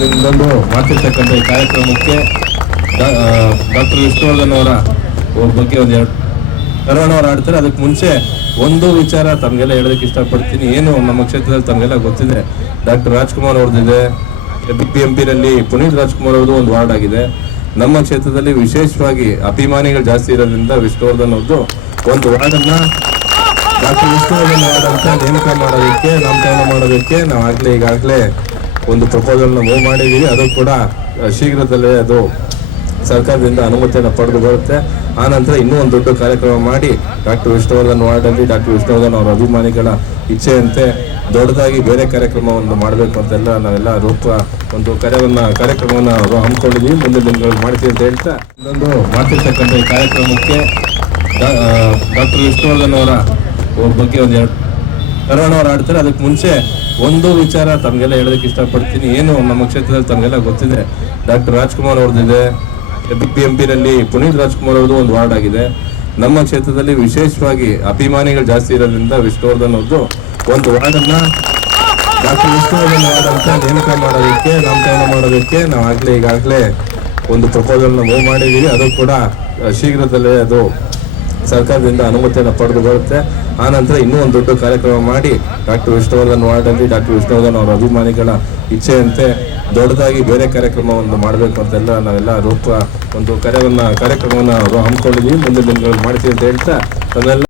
ದಿನದಂದು ಮಾಡ್ತಿರ್ತಕ್ಕಂಥ ಈ ಕಾರ್ಯಕ್ರಮಕ್ಕೆ ಡಾಕ್ಟರ್ ವಿಷ್ಣುವರ್ಧನ್ ಅವರ ಬಗ್ಗೆ ಒಂದೆರಡು ಕರೋಣವ್ರು ಆಡ್ತಾರೆ. ಅದಕ್ಕೆ ಮುಂಚೆ ಒಂದು ವಿಚಾರ ತಮಗೆಲ್ಲ ಹೇಳೋದಕ್ಕೆ ಇಷ್ಟಪಡ್ತೀನಿ. ಏನು ನಮ್ಮ ಕ್ಷೇತ್ರದಲ್ಲಿ ತಮಗೆಲ್ಲ ಗೊತ್ತಿದೆ, ಡಾಕ್ಟರ್ ರಾಜ್ಕುಮಾರ್ ಅವ್ರದ್ದಿದೆ, BBMP-ರಲ್ಲಿ ಪುನೀತ್ ರಾಜ್ಕುಮಾರ್ ಅವ್ರದ್ದು ಒಂದು ವಾರ್ಡ್ ಆಗಿದೆ. ನಮ್ಮ ಕ್ಷೇತ್ರದಲ್ಲಿ ವಿಶೇಷವಾಗಿ ಅಭಿಮಾನಿಗಳು ಜಾಸ್ತಿ ಇರೋದ್ರಿಂದ ವಿಷ್ಣುವರ್ಧನ್ ಅವ್ರದ್ದು ಒಂದು ವಾರ್ಡನ್ನ ಡಾಕ್ಟರ್ ವಿಷ್ಣುವರ್ಧನ್ ವಾರ್ಡ್ ಅಂತ ನೇಮಕ ಮಾಡೋದಕ್ಕೆ, ನಾಮಕರಣ ಮಾಡೋದಕ್ಕೆ ನಾವು ಈಗಾಗಲೇ ಒಂದು ಪ್ರಪೋಸಲ್ನ ಮೂವ್ ಮಾಡಿದ್ದೀವಿ. ಅದು ಕೂಡ ಶೀಘ್ರದಲ್ಲೇ ಅದು ಸರ್ಕಾರದಿಂದ ಅನುಮತಿಯನ್ನು ಪಡೆದು ಬರುತ್ತೆ. ಆ ನಂತರ ಇನ್ನೂ ಒಂದು ದೊಡ್ಡ ಕಾರ್ಯಕ್ರಮ ಮಾಡಿ ಡಾಕ್ಟರ್ ವಿಷ್ಣುವರ್ಧನ್ ವಾರ್ಡಲ್ಲಿ ಡಾಕ್ಟರ್ ವಿಷ್ಣುವರ್ಧನ್ ಅವರ ಅಭಿಮಾನಿಗಳ ಇಚ್ಛೆಯಂತೆ ದೊಡ್ಡದಾಗಿ ಬೇರೆ ಕಾರ್ಯಕ್ರಮವನ್ನು ಮಾಡಬೇಕು ಅಂತೆಲ್ಲ ನಾವೆಲ್ಲ ಒಂದು ಕಾರ್ಯಕ್ರಮವನ್ನು ಹಮ್ಮಿಕೊಂಡಿದ್ದೀವಿ. ಮುಂದಿನ ದಿನಗಳು ಮಾಡ್ತೀವಿ ಅಂತ ಹೇಳ್ತಾ ಇನ್ನೊಂದು ಮಾಡ್ತಿರ್ತಕ್ಕಂಥ ಈ ಕಾರ್ಯಕ್ರಮಕ್ಕೆ ಡಾಕ್ಟರ್ ವಿಷ್ಣುವರ್ಧನ್ ಅವರ ಬಗ್ಗೆ ಒಂದೆರಡು ಕರೋಣವ್ರು ಆಡ್ತಾರೆ. ಅದಕ್ಕೆ ಮುಂಚೆ ಒಂದು ವಿಚಾರ ತಮಗೆಲ್ಲ ಹೇಳೋದಕ್ಕೆ ಇಷ್ಟಪಡ್ತೀನಿ. ಏನು ನಮ್ಮ ಕ್ಷೇತ್ರದಲ್ಲಿ ತಮಗೆಲ್ಲ ಗೊತ್ತಿದೆ, ಡಾಕ್ಟರ್ ರಾಜ್ಕುಮಾರ್ ಅವ್ರದ್ದಿದೆ, BBMP-ರಲ್ಲಿ ಪುನೀತ್ ರಾಜ್ಕುಮಾರ್ ಅವ್ರದ್ದು ಒಂದು ವಾರ್ಡ್ ಆಗಿದೆ. ನಮ್ಮ ಕ್ಷೇತ್ರದಲ್ಲಿ ವಿಶೇಷವಾಗಿ ಅಭಿಮಾನಿಗಳು ಜಾಸ್ತಿ ಇರೋದ್ರಿಂದ ವಿಷ್ಣುವರ್ಧನ್ ಅವ್ರದ್ದು ಒಂದು ವಾರ್ಡನ್ನ ಡಾಕ್ಟರ್ ವಿಷ್ಣುವರ್ಧನ್ ವಾರ್ಡ್ ಅಂತ ನೇಮಕ ಮಾಡೋದಕ್ಕೆ, ನಾಮಕರಣ ಮಾಡೋದಕ್ಕೆ ನಾವು ಈಗಾಗಲೇ ಒಂದು ಪ್ರಪೋಸಲ್ನ ಮೂವ್ ಮಾಡಿದ್ದೀವಿ. ಅದು ಕೂಡ ಶೀಘ್ರದಲ್ಲೇ ಅದು ಸರ್ಕಾರದಿಂದ ಅನುಮತಿಯನ್ನು ಪಡೆದು ಬರುತ್ತೆ. ಆ ನಂತರ ಇನ್ನೂ ಒಂದು ದೊಡ್ಡ ಕಾರ್ಯಕ್ರಮ ಮಾಡಿ ಡಾಕ್ಟರ್ ವಿಷ್ಣುವರ್ಧನ್ ವಾರ್ಡಲ್ಲಿ ಡಾಕ್ಟರ್ ವಿಷ್ಣುವರ್ಧನ್ ಅವರ ಅಭಿಮಾನಿಗಳ ಇಚ್ಛೆಯಂತೆ ದೊಡ್ಡದಾಗಿ ಬೇರೆ ಕಾರ್ಯಕ್ರಮವನ್ನು ಮಾಡಬೇಕು ಅಂತೆಲ್ಲ ನಾವೆಲ್ಲ ಒಂದು ಕಾರ್ಯಕ್ರಮವನ್ನು ಹಮ್ಮಿಕೊಂಡಿದ್ದೀವಿ. ಮುಂದಿನ ದಿನಗಳು ಮಾಡ್ತೀವಿ ಅಂತ ಹೇಳ್ತಾ ತನ್ನೆಲ್ಲ